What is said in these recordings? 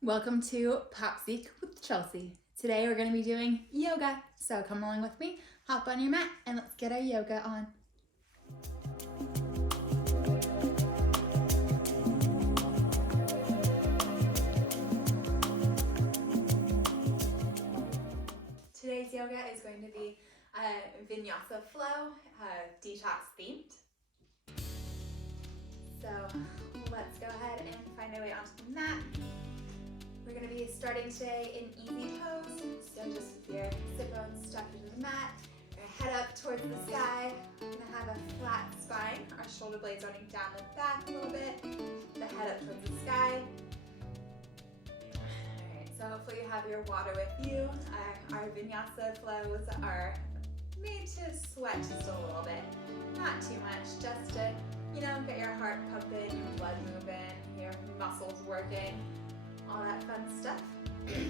Welcome to PopZique with Chelsea. Today we're going to be doing yoga. So come along with me, hop on your mat, and let's get our yoga on. Today's yoga is going to be Vinyasa flow, detox themed. So let's go ahead and find our way onto the mat. We're going to be starting today in easy pose, so just with your sit bones stuck into the mat, your head up towards the sky. We're going to have a flat spine, our shoulder blades running down the back a little bit, the head up towards the sky. Alright, so hopefully you have your water with you. Our Vinyasa flows are made to sweat just a little bit, not too much, just to, get your heart pumping, your blood moving, your muscles working, all that fun stuff. So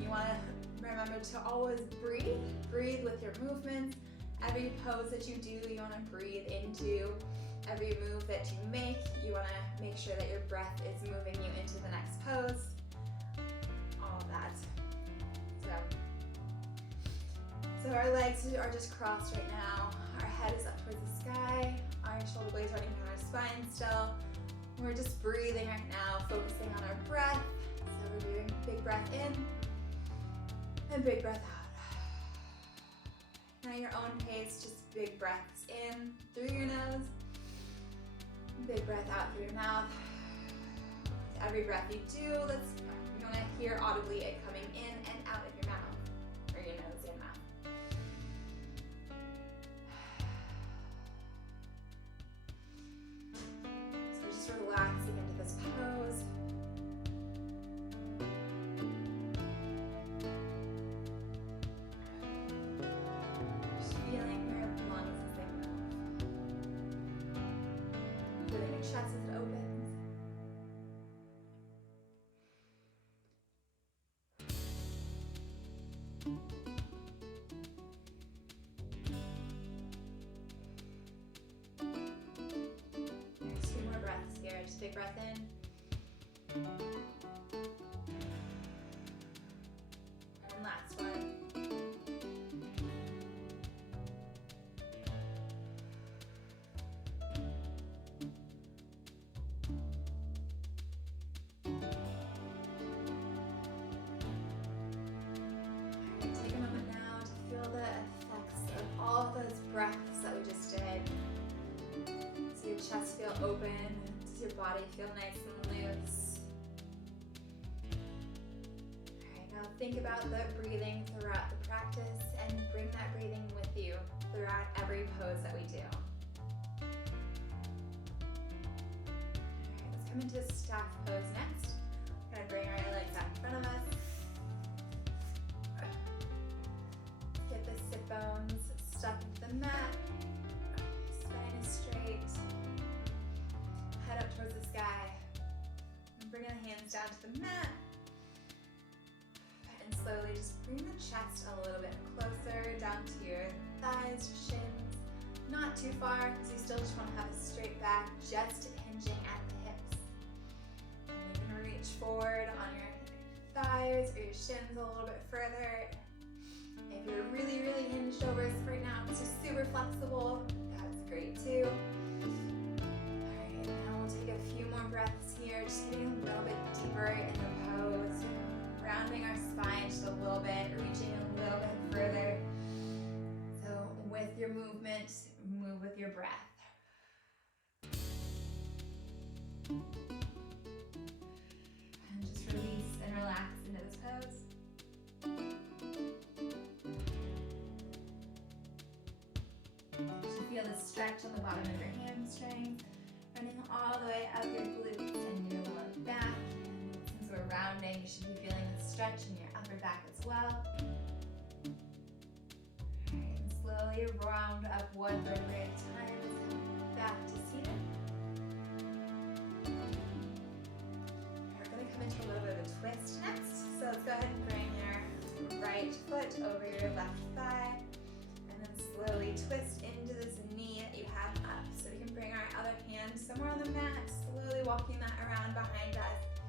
you want to remember to always breathe with your movements. Every pose that you do, you want to breathe into. Every move that you make, you want to make sure that your breath is moving you into the next pose. All of that. So our legs are just crossed right now. Our head is up towards the sky. Our shoulder blades running down our spine still. We're just breathing right now, focusing on our breath. So we're doing big breath in and big breath out. Now your own pace, just big breaths in through your nose, big breath out through your mouth. Every breath you do, you want to hear audibly it coming in and out of your mouth, or your nose and mouth. So just relaxing into this pose. Just feeling your lungs as they move. Feeling your chest as it opens. There's 2 more breaths here. Just big breath in. And last one. Alright, take a moment now to feel the effects of all of those breaths that we just did. So your chest feel open, does your body feel nice and loose? Alright, now think about the breathing throughout the practice and bring that breathing with you throughout every pose that we do. Alright, let's come into a staff pose next. We're going to bring our legs out in front of us. Get the sit bones stuck into the mat. Spine is straight. Head up towards the sky. And bring the hands down to the mat. And slowly just bring the chest a little bit closer down to your thighs, shins. Not too far, because you still just want to have a straight back, just hinging at the hips. And you can reach forward on your thighs or your shins a little bit further. If you're really, really hinged over right now, because you're super flexible, that's great too. Alright, now we'll take a few more breaths here, just getting a little bit deeper in the pose, rounding our spine just a little bit, reaching a little bit further. So with your movement, move with your breath. And just release and relax into this pose. Feel the stretch on the bottom of your hamstrings, running all the way up your glutes and your lower back. And since we're rounding, you should be feeling the stretch in your upper back as well. Alright, and slowly round up one vertebrae at a time. Back to seated. We're going to come into a little bit of a twist next. So let's go ahead and bring your right foot over your left thigh. Slowly twist into this knee that you have up. So we can bring our other hand somewhere on the mat, slowly walking that around behind us.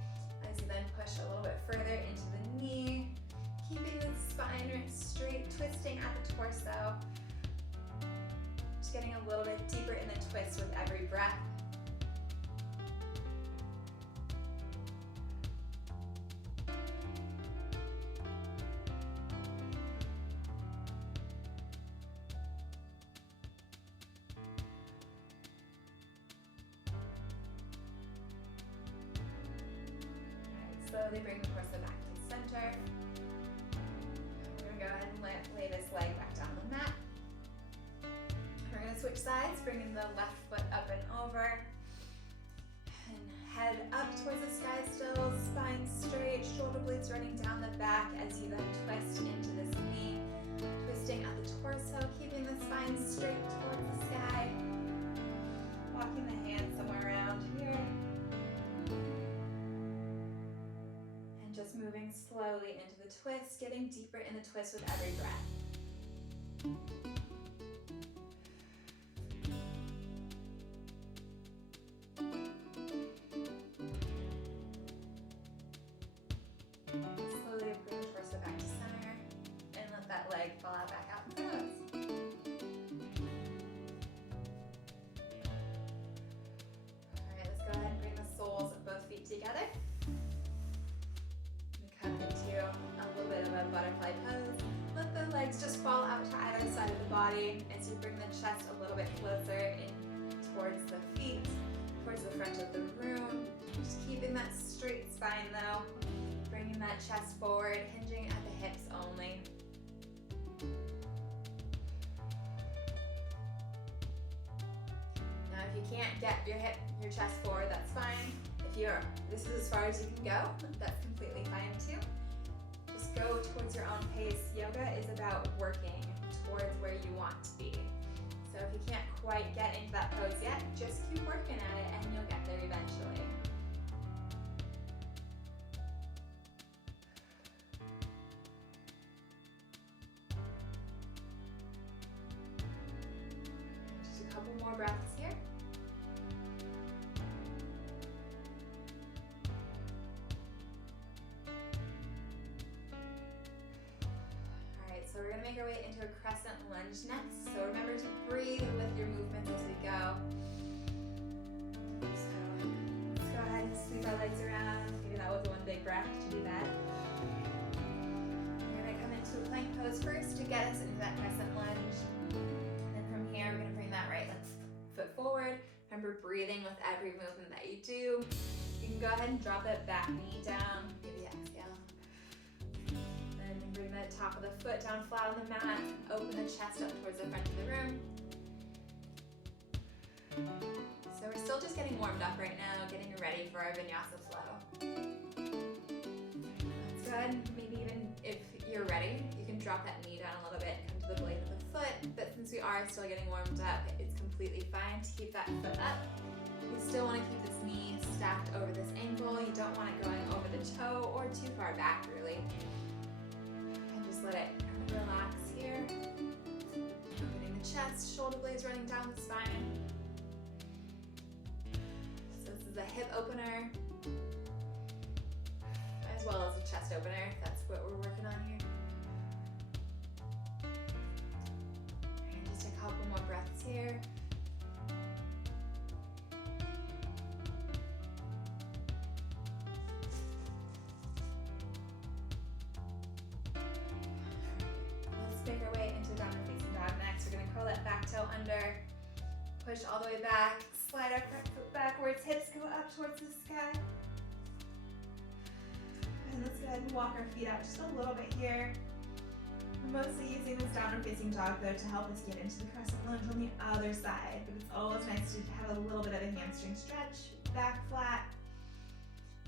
getting a little bit deeper in the twist with every breath. Slowly bring the torso back to the center. We're going to go ahead and lay this leg back down on the mat. We're going to switch sides, bringing the left foot up and over. And head up towards the sky still, spine straight, shoulder blades running down the back as you then twist into this knee. Twisting at the torso, keeping the spine straight towards the sky. Walking the hands somewhere around here. Just moving slowly into the twist, getting deeper in the twist with every breath. Slowly bring the torso back to center and let that leg fall out back out in front of us. All right, let's go ahead and bring the soles of both feet together. Butterfly pose. Let the legs just fall out to either side of the body as you bring the chest a little bit closer in towards the feet, towards the front of the room. Just keeping that straight spine though. Bringing that chest forward, hinging at the hips only. Now if you can't get your chest forward, that's fine. This is as far as you can go, that's completely fine too. Just go towards your own pace. Yoga is about working towards where you want to be. So if you can't quite get into that pose yet, just keep working at it and you'll get there eventually. Just a couple more breaths here. So we're going to make our way into a crescent lunge next. So remember to breathe with your movements as we go. So let's go ahead and sweep our legs around. Maybe that was one big breath to do that. We're going to come into a plank pose first to get us into that crescent lunge. And then from here, we're going to bring that right foot forward. Remember breathing with every movement that you do. You can go ahead and drop that back knee down. Maybe exhale. Bring the top of the foot down flat on the mat. Open the chest up towards the front of the room. So we're still just getting warmed up right now, getting ready for our Vinyasa flow. Let's go ahead and maybe even if you're ready, you can drop that knee down a little bit, come to the blade of the foot. But since we are still getting warmed up, it's completely fine to keep that foot up. You still want to keep this knee stacked over this ankle. You don't want it going over the toe or too far back, really. Let it relax here. Opening the chest, shoulder blades running down the spine. So this is a hip opener, as well as a chest opener, if that's what we're working on here. And just a couple more breaths here. Make our way into downward facing dog next. We're going to curl that back toe under, push all the way back, slide our front foot backwards, hips go up towards the sky. And let's go ahead and walk our feet out just a little bit here. We're mostly using this downward facing dog though to help us get into the crescent lunge on the other side, but it's always nice to have a little bit of a hamstring stretch, back flat.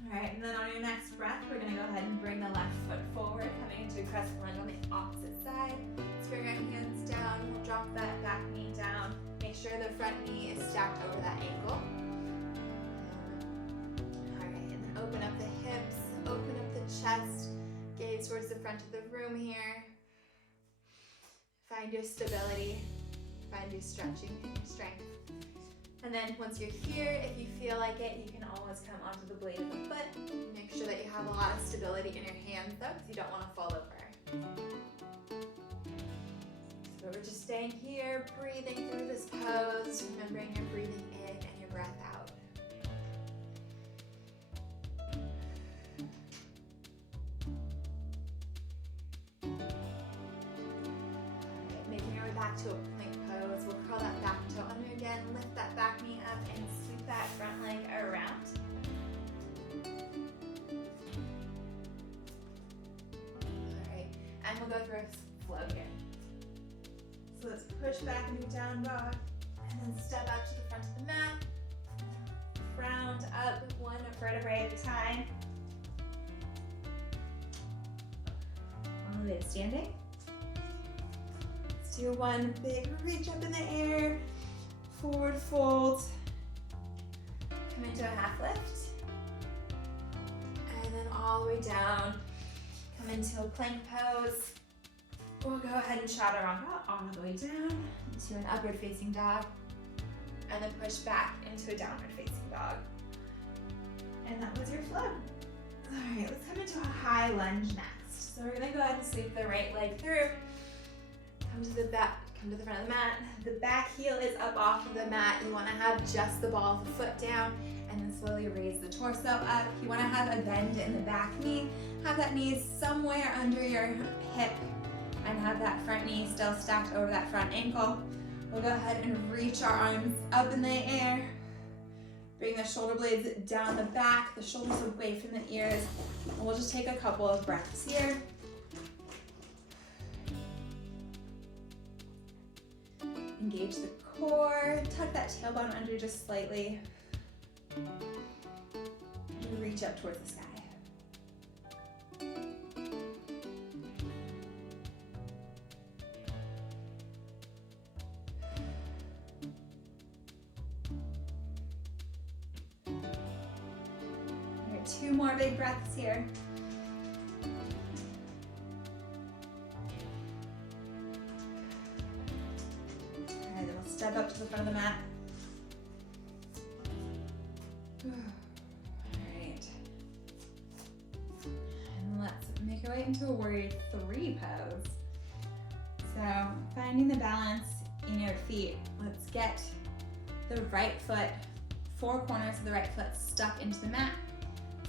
All right, and then on your next breath, we're gonna go ahead and bring the left foot forward, coming into a crescent lunge on the opposite side. Let's bring our hands down, we'll drop that back knee down. Make sure the front knee is stacked over that ankle. All right, and then open up the hips, open up the chest, gaze towards the front of the room here. Find your stability, find your stretching and your strength. And then once you're here, if you feel like it, you can always come onto the blade of the foot. Make sure that you have a lot of stability in your hands though, because you don't want to fall over. So But we're just staying here, breathing through this pose, remembering you're breathing in and your breath out. Alright, making our way back to a plank pose. We'll curl that back toe under again, lift that back knee up, and sweep that front leg around. Alright, and we'll go through a flow here. So let's push back into down dog, and then step up to the front of the mat. Round up one vertebrae at a time. All the way to standing. Let's do one big reach up in the air, forward fold. Come into a half lift. And then all the way down. Come into a plank pose. We'll go ahead and chaturanga all the way down into an upward facing dog, and then push back into a downward facing dog. And that was your flow. All right, let's come into a high lunge next. So we're gonna go ahead and sweep the right leg through. Come to the back, come to the front of the mat. The back heel is up off of the mat. You wanna have just the ball of the foot down, and then slowly raise the torso up. You wanna have a bend in the back knee. Have that knee somewhere under your hip, and have that front knee still stacked over that front ankle. We'll go ahead and reach our arms up in the air. Bring the shoulder blades down the back, the shoulders away from the ears. And we'll just take a couple of breaths here. Engage the core, tuck that tailbone under just slightly. And reach up towards the sky. Two more big breaths here. All right, then we'll step up to the front of the mat. All right. And let's make our way into a warrior three pose. So finding the balance in your feet. Let's get the right foot, four corners of the right foot stuck into the mat.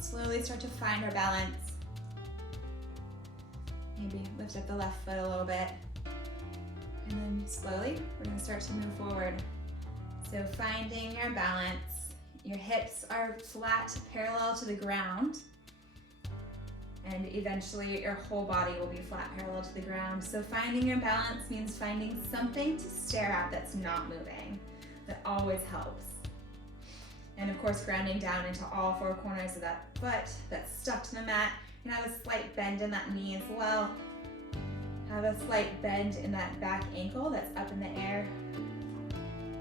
Slowly start to find our balance. Maybe lift up the left foot a little bit. And then slowly, we're gonna start to move forward. So finding your balance. Your hips are flat, parallel to the ground. And eventually your whole body will be flat, parallel to the ground. So finding your balance means finding something to stare at that's not moving. That always helps. And of course, grounding down into all four corners of that foot that's stuck to the mat. You can have a slight bend in that knee as well. Have a slight bend in that back ankle that's up in the air.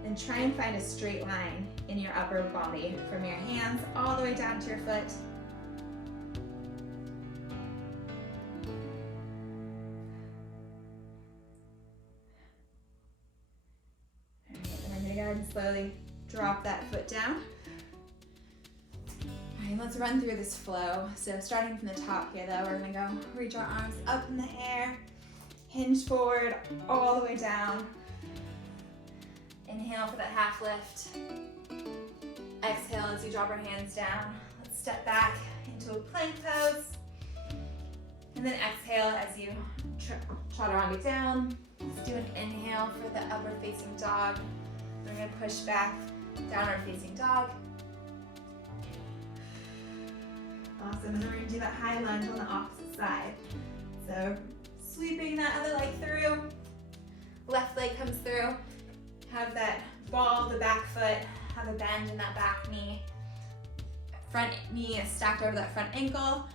And try and find a straight line in your upper body from your hands all the way down to your foot. All right, then we're gonna go ahead and slowly drop that foot down. All right, let's run through this flow. So starting from the top here though, we're gonna go reach our arms up in the air, hinge forward all the way down. Inhale for that half lift. Exhale as you drop our hands down. Let's step back into a plank pose. And then exhale as you chaturanga down. Let's do an inhale for the upward facing dog. We're gonna push back, downward facing dog. Awesome, and then we're gonna do that high lunge on the opposite side. So sweeping that other leg through. Left leg comes through. Have that ball of the back foot, have a bend in that back knee. Front knee is stacked over that front ankle.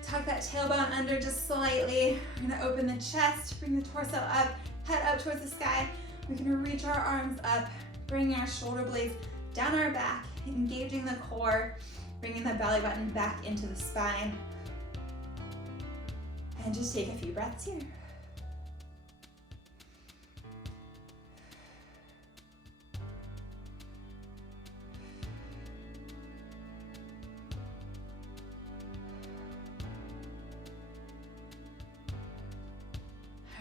Tuck that tailbone under just slightly. We're gonna open the chest, bring the torso up, head up towards the sky. We're gonna reach our arms up, bring our shoulder blades down our back, engaging the core, bringing the belly button back into the spine. And just take a few breaths here.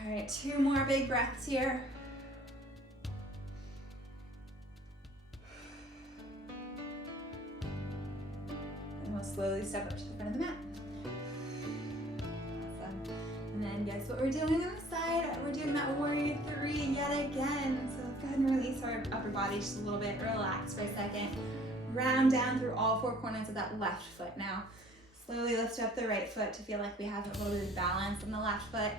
All right, 2 more big breaths here. And we'll slowly step up to the front of the mat. Awesome. And then guess what we're doing on the side? We're doing that warrior 3 yet again. So let's go ahead and release our upper body just a little bit. Relax for a second. Round down through all 4 corners of that left foot now. Slowly lift up the right foot to feel like we have a little bit of balance on the left foot.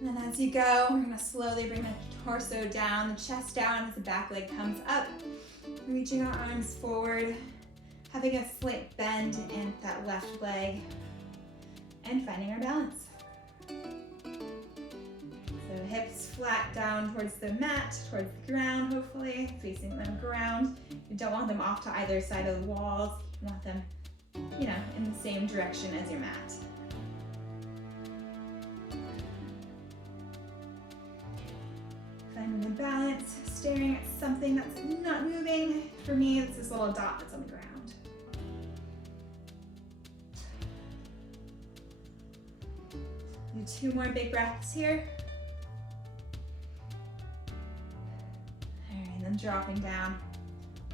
And then as you go, we're gonna slowly bring the torso down, the chest down as the back leg comes up. Reaching our arms forward, having a slight bend in that left leg, and finding our balance. So hips flat down towards the mat, towards the ground hopefully, facing the ground. You don't want them off to either side of the walls. You want them, you know, in the same direction as your mat. Finding the balance, staring at something that's not moving. For me, it's this little dot that's on the ground. Do 2 more big breaths here. All right, and then dropping down.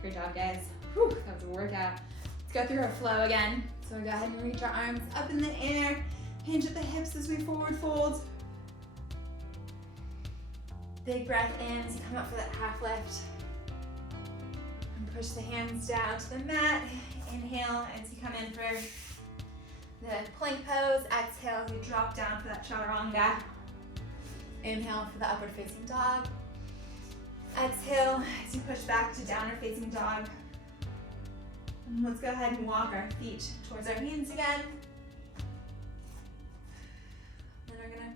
Great job, guys. Whew, that was a workout. Let's go through our flow again. So go ahead and reach our arms up in the air. Hinge at the hips as we forward fold. Big breath in as you come up for that half lift. And push the hands down to the mat. Inhale as you come in for the plank pose. Exhale as you drop down for that chaturanga. Inhale for the upward facing dog. Exhale as you push back to downward facing dog. And let's go ahead and walk our feet towards our hands again. Then we're gonna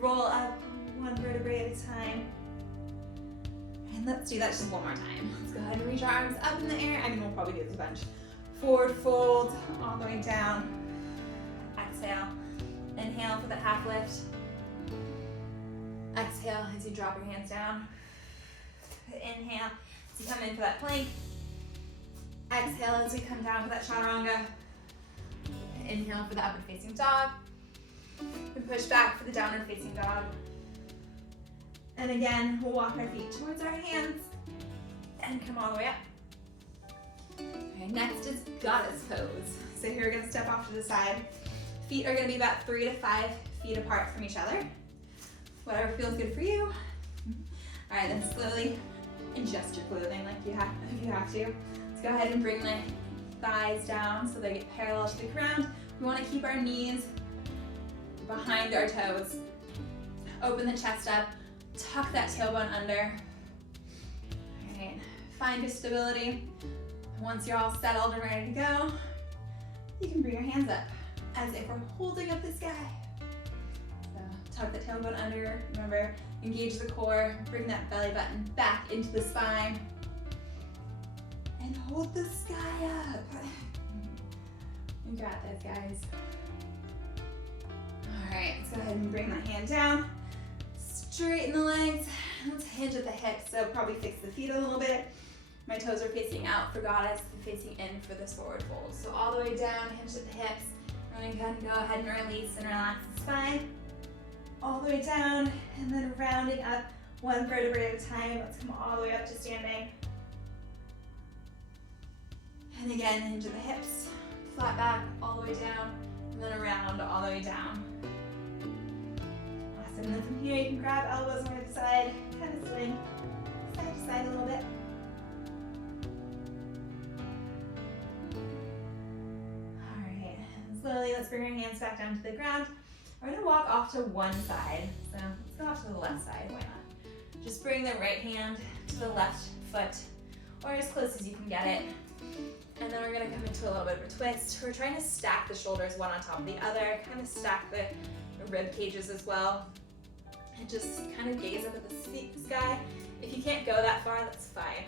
roll up 1 vertebrae at a time. And let's do that just 1 more time. Let's go ahead and reach our arms up in the air. I mean, we'll probably do this a bunch. Forward fold, all the way down. Exhale. Inhale for the half lift. Exhale as you drop your hands down. Inhale as you come in for that plank. Exhale as we come down for that chaturanga. Inhale for the upward facing dog. And push back for the downward facing dog. And again, we'll walk our feet towards our hands and come all the way up. Okay, next is goddess pose. So here we're gonna step off to the side. Feet are gonna be about 3 to 5 feet apart from each other. Whatever feels good for you. All right, then slowly adjust your clothing like if you have to. Let's go ahead and bring the thighs down so they get parallel to the ground. We wanna keep our knees behind our toes. Open the chest up, tuck that tailbone under. All right, find your stability. Once you're all settled and ready to go, you can bring your hands up as if we're holding up the sky. So tuck the tailbone under, remember, engage the core, bring that belly button back into the spine, and hold the sky up. You got this, guys. All right, let's go ahead and bring that hand down. Straighten the legs. Let's hinge at the hips, so probably fix the feet a little bit. My toes are facing out for goddess, facing in for this forward fold. So all the way down, hinge at the hips. We're gonna go ahead and release and relax the spine. All the way down, and then rounding up 1 vertebrae at a time. Let's come all the way up to standing. And again, hinge at the hips. Flat back, all the way down, and then around all the way down. Awesome, and then from here you can grab elbows on either side, kind of swing side to side a little bit. All right, and slowly let's bring our hands back down to the ground. We're gonna walk off to one side, so let's go off to the left side, why not? Just bring the right hand to the left foot, or as close as you can get it. And then we're gonna come into a little bit of a twist. We're trying to stack the shoulders one on top of the other, kind of stack the rib cages as well. And just kind of gaze up at the sky. If you can't go that far, that's fine.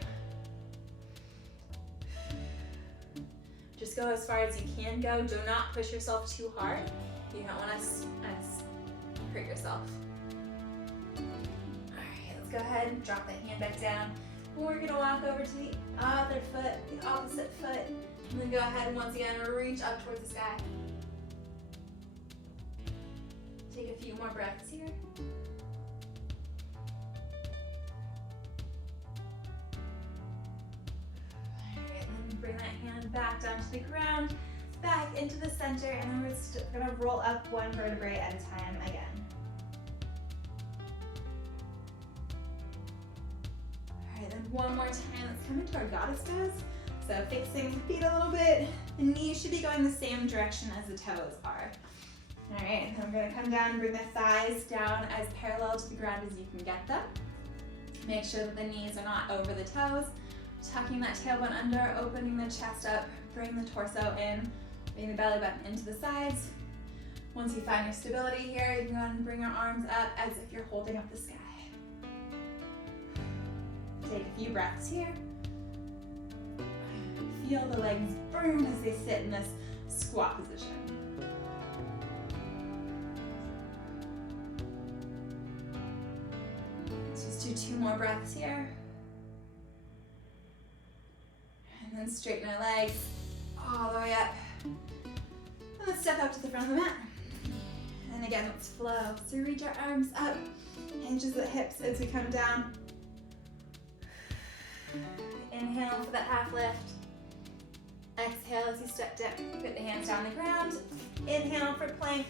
Just go as far as you can go. Do not push yourself too hard. You don't want to hurt yourself. All right, let's go ahead and drop that hand back down. We're gonna walk over to the other foot, the opposite foot, and then go ahead and once again reach up towards the sky. Take a few more breaths here. Alright, then bring that hand back down to the ground, back into the center, and then we're gonna roll up one vertebrae at a time again. Alright, then one more time, let's come into our goddess pose. So fixing the feet a little bit, the knees should be going the same direction as the toes are. Alright, then we're gonna come down and bring the thighs down as parallel to the ground as you can get them. Make sure that the knees are not over the toes. Tucking that tailbone under, opening the chest up, bring the torso in, bring the belly button into the sides. Once you find your stability here, you can go ahead and bring your arms up as if you're holding up the sky. Take a few breaths here. Feel the legs burn as they sit in this squat position. Let's just do 2 more breaths here. And then straighten our legs all the way up. And let's step up to the front of the mat. And again, let's flow. So reach our arms up, hinges the hips as we come down. Inhale for that half lift. Exhale as you step down. Put the hands down the ground. Inhale for plank.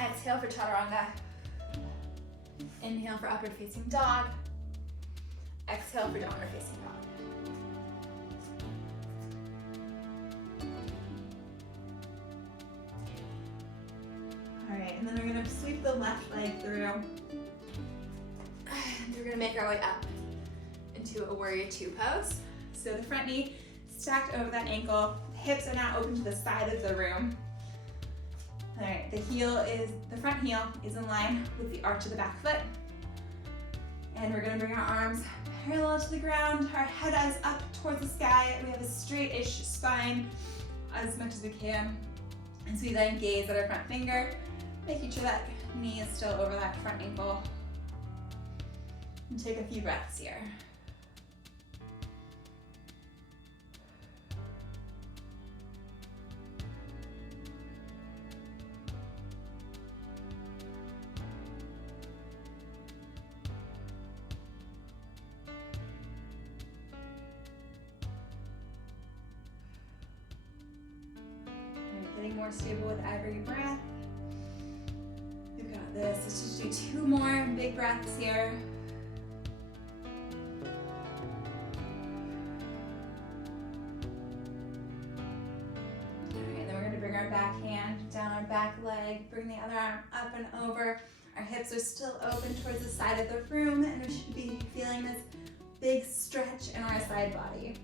Exhale for chaturanga. Inhale for upward facing dog. Exhale for downward facing dog. Alright, and then we're going to sweep the left leg through. And we're going to make our way up into a warrior 2 pose. So the front knee stacked over that ankle. The hips are now open to the side of the room. Alright, the front heel is in line with the arch of the back foot. And we're going to bring our arms parallel to the ground. Our head is up towards the sky. We have a straight-ish spine as much as we can. And so we then gaze at our front finger, making sure that knee is still over that front ankle. And take a few breaths here. Getting more stable with every breath. You've got this. Let's just do 2 more big breaths here. Alright, then we're going to bring our back hand down our back leg, bring the other arm up and over. Our hips are still open towards the side of the room, and we should be feeling this big stretch in our side body.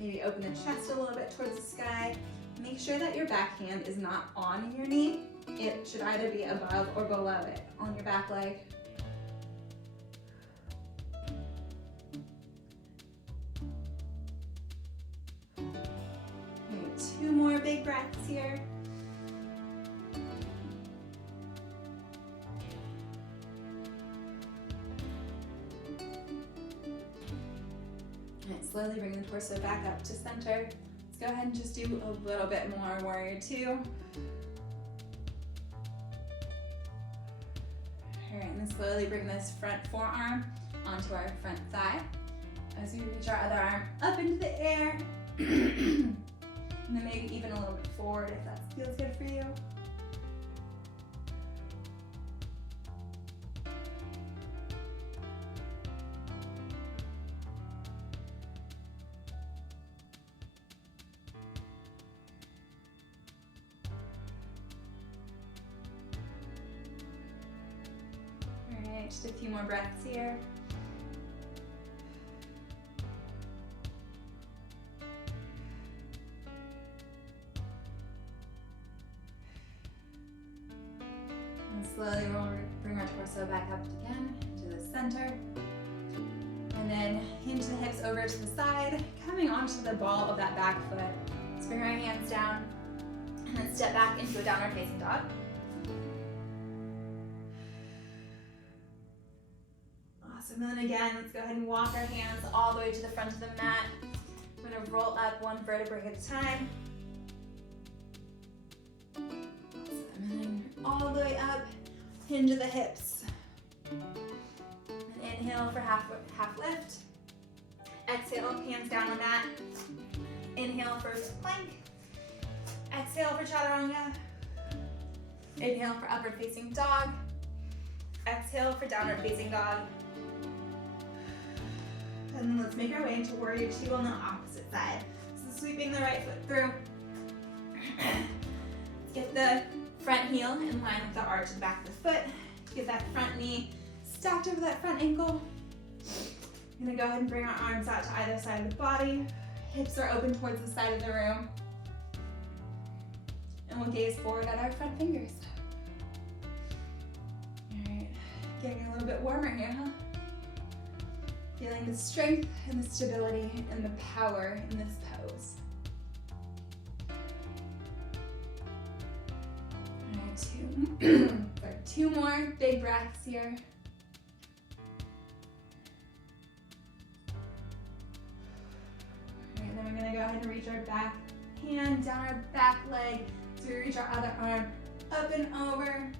Maybe open the chest a little bit towards the sky. Make sure that your back hand is not on your knee. It should either be above or below it on your back leg. Okay, 2 more big breaths here. Slowly bring the torso back up to center. Let's go ahead and just do a little bit more warrior 2. All right, and then slowly bring this front forearm onto our front thigh as we reach our other arm up into the air. And then maybe even a little bit forward if that feels good for you. Just a few more breaths here. And slowly we'll bring our torso back up again into the center. And then hinge the hips over to the side, coming onto the ball of that back foot. Let's bring our hands down and then step back into a downward facing dog. And then again, let's go ahead and walk our hands all the way to the front of the mat. I'm gonna roll up one vertebrae at a time. Awesome. And then all the way up, hinge of the hips. And inhale for half lift. Exhale, hands down on that. Inhale for plank. Exhale for chaturanga. Inhale for upward facing dog. Exhale for downward facing dog. And then let's make our way into warrior two on the opposite side. So sweeping the right foot through. Get the front heel in line with the arch of the back of the foot. Get that front knee stacked over that front ankle. I'm gonna go ahead and bring our arms out to either side of the body. Hips are open towards the side of the room. And we'll gaze forward at our front fingers. All right, getting a little bit warmer here, huh? Feeling the strength and the stability and the power in this pose. All right, two more big breaths here. All right, then we're gonna go ahead and reach our back hand down our back leg. So we reach our other arm up and over,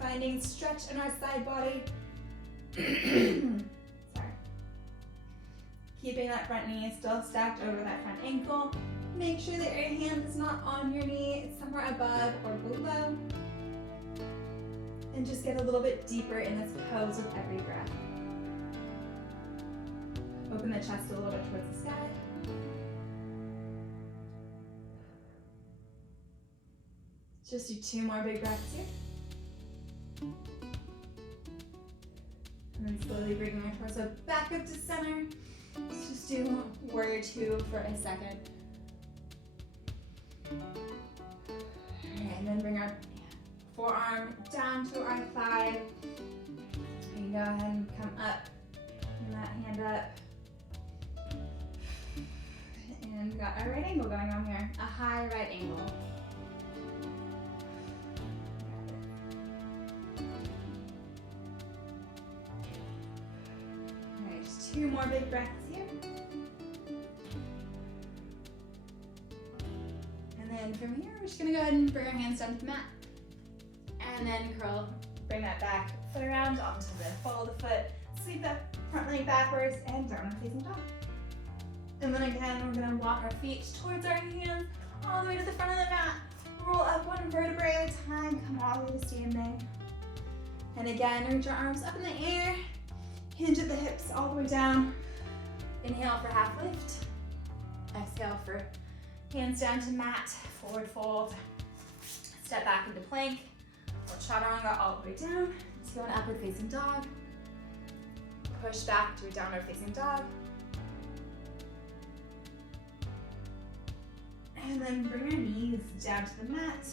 finding stretch in our side body. Keeping that front knee still stacked over that front ankle. Make sure that your hand is not on your knee, it's somewhere above or below. And just get a little bit deeper in this pose with every breath. Open the chest a little bit towards the sky. Just do two more big breaths here. And then slowly bringing our torso back up to center. Let's just do warrior two for a second. And then bring our forearm down to our thigh. And go ahead and come up, bring that hand up. And we got our right angle going on here, a high right angle. All right, just two more big breaths here. And then from here, we're just gonna go ahead and bring our hands down to the mat. And then curl, bring that back foot around onto the ball of the foot, sweep that front leg backwards and downward facing dog. And then again, we're gonna walk our feet towards our hands, all the way to the front of the mat. Roll up one vertebrae at a time, come all the way to standing. And again, reach our arms up in the air, hinge at the hips all the way down. Inhale for half lift. Exhale for hands down to mat, forward fold. Step back into plank. Or chaturanga all the way down. Let's go an upward facing dog. Push back to a downward facing dog. And then bring your knees down to the mat.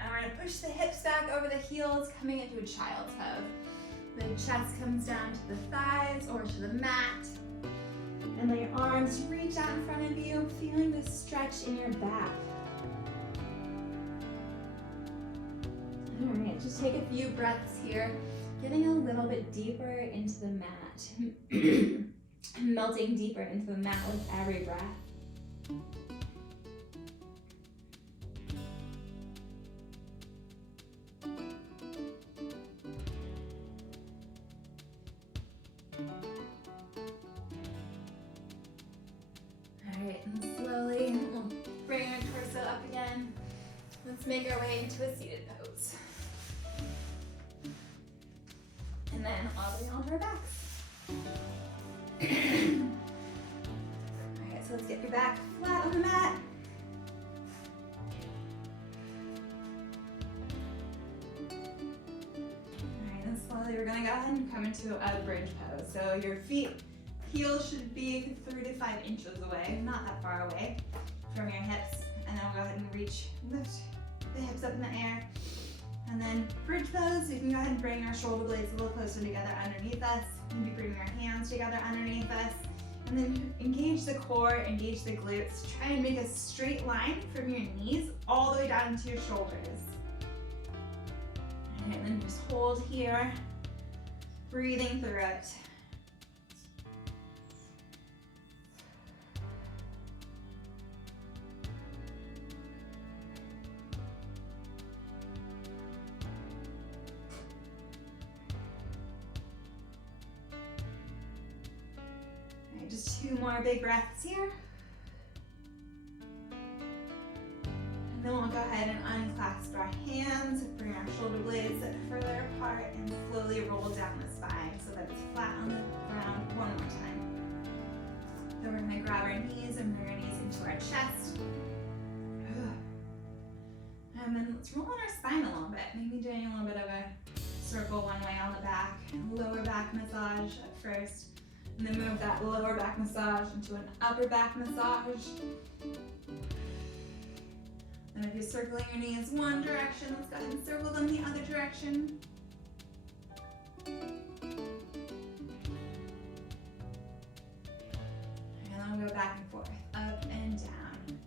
And we're gonna push the hips back over the heels, coming into a child's pose. The chest comes down to the thighs or to the mat. And then your arms reach out in front of you, feeling the stretch in your back. All right, just take a few breaths here, getting a little bit deeper into the mat. Melting deeper into the mat with every breath. Let's make our way into a seated pose. And then all the way onto our backs. Alright, so let's get your back flat on the mat. Alright, and slowly we're gonna go ahead and come into a bridge pose. So your heels should be 3 to 5 inches away, not that far away from your hips. And then we'll go ahead and lift the hips up in the air. And then bridge pose, we can go ahead and bring our shoulder blades a little closer together underneath us. Maybe bring our hands together underneath us. And then engage the core, engage the glutes. Try and make a straight line from your knees all the way down to your shoulders. And then just hold here, breathing through it. just 2 more big breaths here. And then we'll go ahead and unclasp our hands, bring our shoulder blades further apart, and slowly roll down the spine so that it's flat on the ground one more time. Then we're gonna grab our knees and bring our knees into our chest. And then let's roll on our spine a little bit, maybe doing a little bit of a circle one way on the back, lower back massage at first, and then move that lower back massage into an upper back massage. And if you're circling your knees one direction, let's go ahead and circle them the other direction. And then we'll go back and forth, up and down.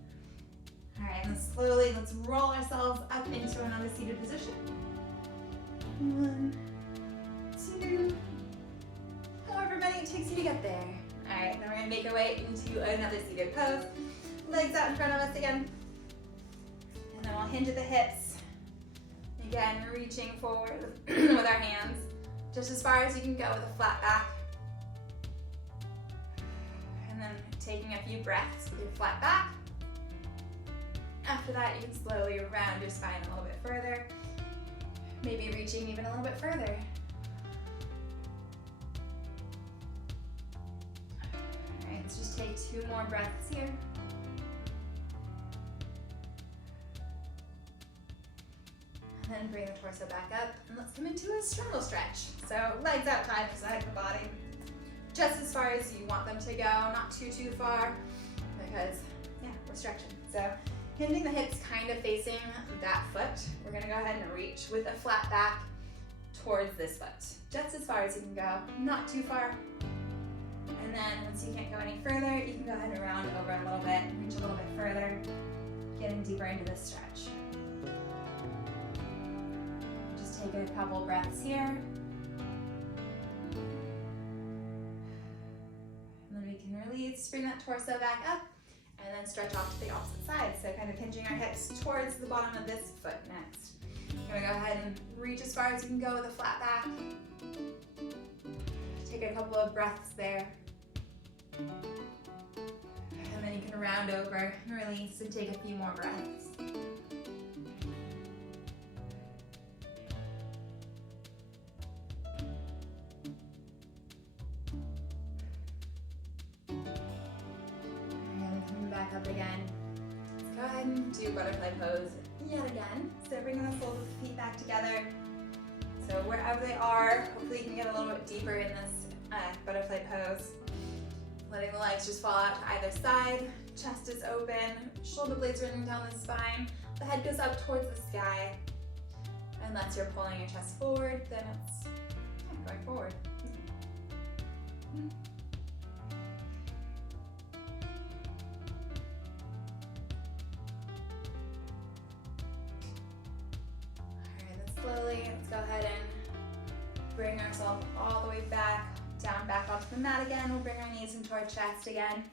All right, and slowly let's roll ourselves up into another seated position. 1, 2, however many it takes you to get there. All right, then we're gonna make our way into another seated pose. Legs out in front of us again. And then we'll hinge at the hips. Again, reaching forward with our hands, just as far as you can go with a flat back. And then taking a few breaths with your flat back. After that, you can slowly round your spine a little bit further, maybe reaching even a little bit further. All right, let's just take 2 more breaths here. And then bring the torso back up, and let's come into a straddle stretch. So legs out to either side of the body, just as far as you want them to go, not too far, because yeah, we're stretching. So hinging the hips kind of facing that foot. We're gonna go ahead and reach with a flat back towards this foot. Just as far as you can go, not too far. And then once you can't go any further, you can go ahead and round over a little bit, reach a little bit further, getting deeper into this stretch. Just take a couple breaths here. And then we can release, bring that torso back up, and then stretch off to the opposite side. So kind of hinging our hips towards the bottom of this foot next. You're gonna go ahead and reach as far as you can go with a flat back. Take a couple of breaths there. And then you can round over and release and take a few more breaths. Up again. Let's go ahead and do butterfly pose yet again. So bringing the soles of the feet back together. So wherever they are, hopefully you can get a little bit deeper in this butterfly pose. Letting the legs just fall out to either side. Chest is open. Shoulder blades running down the spine. The head goes up towards the sky. Unless you're pulling your chest forward, then it's going forward. Slowly, let's go ahead and bring ourselves all the way back, down back onto the mat again. We'll bring our knees into our chest again.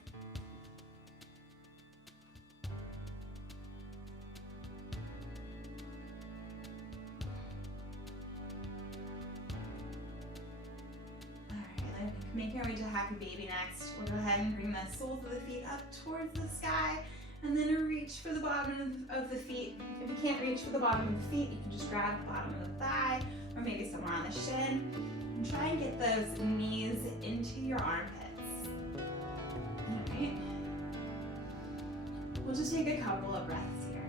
All right, then making our way to happy baby next. We'll go ahead and bring the soles of the feet up towards the sky. And then reach for the bottom of the feet. If you can't reach for the bottom of the feet, you can just grab the bottom of the thigh or maybe somewhere on the shin. And try and get those knees into your armpits. All right. We'll just take a couple of breaths here.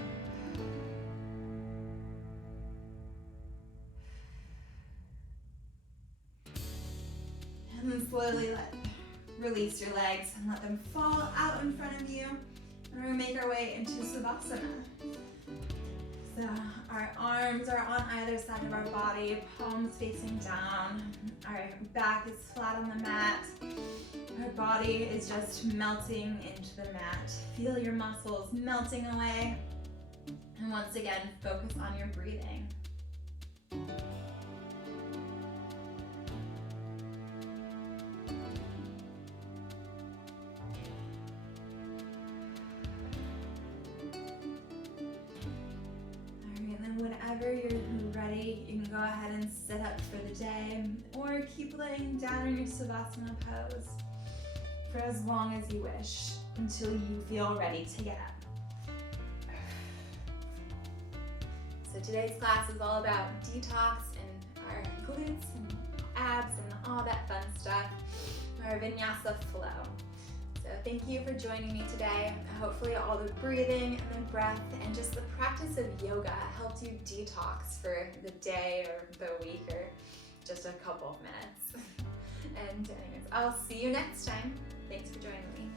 And then slowly release your legs and let them fall out in front of you. And we're gonna make our way into Savasana. So our arms are on either side of our body, palms facing down. Our back is flat on the mat. Our body is just melting into the mat. Feel your muscles melting away. And once again, focus on your breathing. Whenever you're ready, you can go ahead and sit up for the day or keep laying down in your Savasana pose. for as long as you wish until you feel ready to get up. So today's class is all about detox and our glutes and abs and all that fun stuff, our vinyasa flow. So thank you for joining me today. Hopefully all the breathing and the breath and just the practice of yoga helped you detox for the day or the week or just a couple of minutes. And anyways, I'll see you next time. Thanks for joining me.